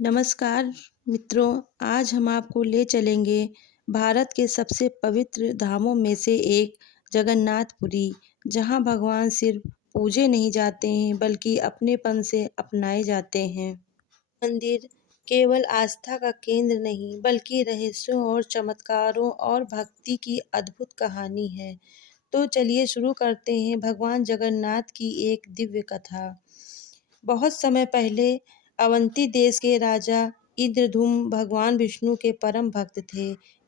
नमस्कार मित्रों, आज हम आपको ले चलेंगे भारत के सबसे पवित्र धामों में से एक जगन्नाथपुरी, जहां भगवान सिर्फ पूजे नहीं जाते हैं बल्कि अपनेपन से अपनाए जाते हैं। मंदिर केवल आस्था का केंद्र नहीं बल्कि रहस्यों और चमत्कारों और भक्ति की अद्भुत कहानी है। तो चलिए शुरू करते हैं भगवान जगन्नाथ की एक दिव्य कथा। बहुत समय पहले अवंती देश के राजा इंद्रधुम्न भगवान विष्णु के परम भक्त थे।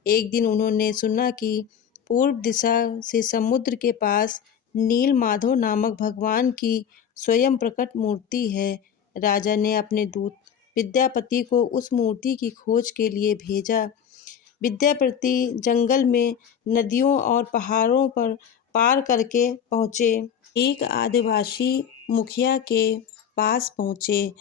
एक दिन उन्होंने सुना कि पूर्व दिशा से समुद्र के पास नील माधव नामक भगवान की स्वयं प्रकट मूर्ति है। राजा ने अपने दूत विद्यापति को उस मूर्ति की खोज के लिए भेजा। विद्यापति जंगल में नदियों और पहाड़ों पर पार करके पहुँचे। एक आदिवासी मुखिया के पास पहुँचे।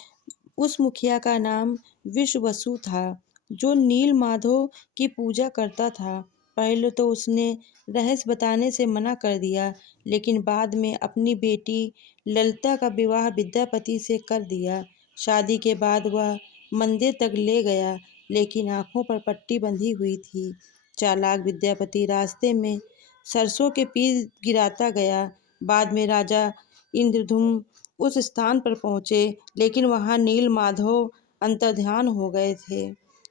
उस मुखिया का नाम विश्ववसु था, जो नील माधव की पूजा करता था। पहले तो उसने रहस्य बताने से मना कर दिया, लेकिन बाद में अपनी बेटी ललिता का विवाह विद्यापति से कर दिया। शादी के बाद वह मंदिर तक ले गया, लेकिन आंखों पर पट्टी बंधी हुई थी। चालाक विद्यापति रास्ते में सरसों के बीज गिराता गया। बाद में राजा इंद्रधुम्न उस स्थान पर पहुंचे, लेकिन वहां नील माधव अंतर्ध्यान हो गए थे।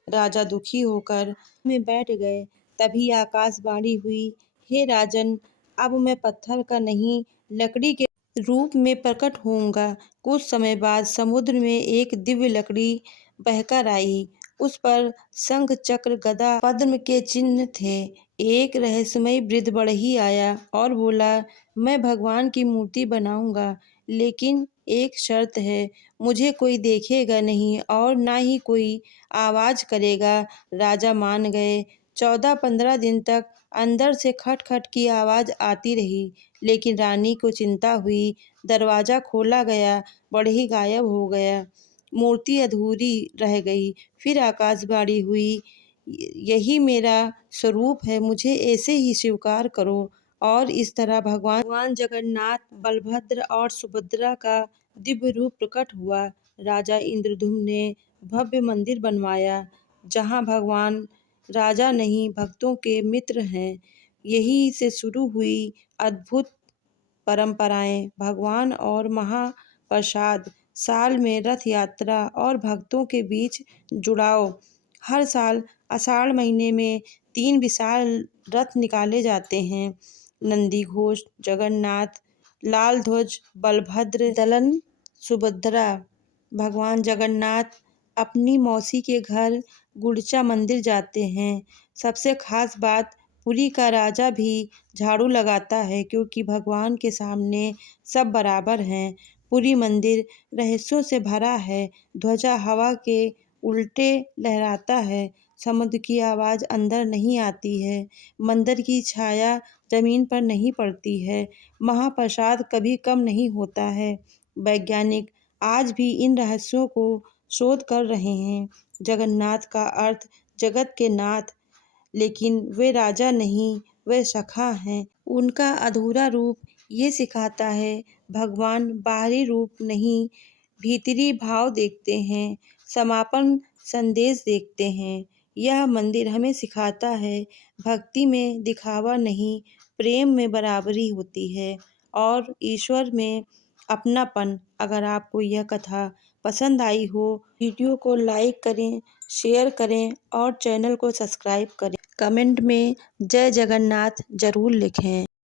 राजा दुखी होकर में बैठ गए। तभी आकाशवाणी हुई, हे राजन, अब मैं पत्थर का नहीं लकड़ी के रूप में प्रकट होऊंगा। कुछ समय बाद समुद्र में एक दिव्य लकड़ी बहकर आई। उस पर शंख चक्र गदा पद्म के चिन्ह थे। एक रहस्यमय वृद्ध बढ़ई आया और बोला, मैं भगवान की मूर्ति बनाऊंगा, लेकिन एक शर्त है, मुझे कोई देखेगा नहीं और ना ही कोई आवाज करेगा। राजा मान गए। 14-15 दिन तक अंदर से खटखट की आवाज आती रही, लेकिन रानी को चिंता हुई। दरवाजा खोला गया, बढ़ई गायब हो गया, मूर्ति अधूरी रह गई। फिर आकाशवाणी हुई, यही मेरा स्वरूप है, मुझे ऐसे ही स्वीकार करो। और इस तरह भगवान जगन्नाथ, बलभद्र और सुभद्रा का दिव्य रूप प्रकट हुआ। राजा इंद्रधुम्न ने भव्य मंदिर बनवाया, जहां भगवान राजा नहीं भक्तों के मित्र हैं। यहीं से शुरू हुई अद्भुत परंपराएं, भगवान और महाप्रसाद, साल में रथ यात्रा और भक्तों के बीच जुड़ाव। हर साल आषाढ़ महीने में 3 विशाल रथ निकाले जाते हैं। नंदी घोष जगन्नाथ, लाल ध्वज बलभद्र, दलन सुभद्रा। भगवान जगन्नाथ अपनी मौसी के घर गुंडीचा मंदिर जाते हैं। सबसे खास बात, पुरी का राजा भी झाड़ू लगाता है, क्योंकि भगवान के सामने सब बराबर हैं। पुरी मंदिर रहस्यों से भरा है। ध्वजा हवा के उल्टे लहराता है। समुद्र की आवाज अंदर नहीं आती है। मंदिर की छाया जमीन पर नहीं पड़ती है। महाप्रसाद कभी कम नहीं होता है। वैज्ञानिक आज भी इन रहस्यों को शोध कर रहे हैं। जगन्नाथ का अर्थ जगत के नाथ, लेकिन वे राजा नहीं, वे सखा हैं। उनका अधूरा रूप ये सिखाता है, भगवान बाहरी रूप नहीं, भीतरी भाव देखते हैं, समापन संदेश देखते हैं। यह मंदिर हमें सिखाता है, भक्ति में दिखावा नहीं, प्रेम में बराबरी होती है और ईश्वर में अपनापन। अगर आपको यह कथा पसंद आई हो, वीडियो को लाइक करें, शेयर करें और चैनल को सब्सक्राइब करें। कमेंट में जय जगन्नाथ जरूर लिखें।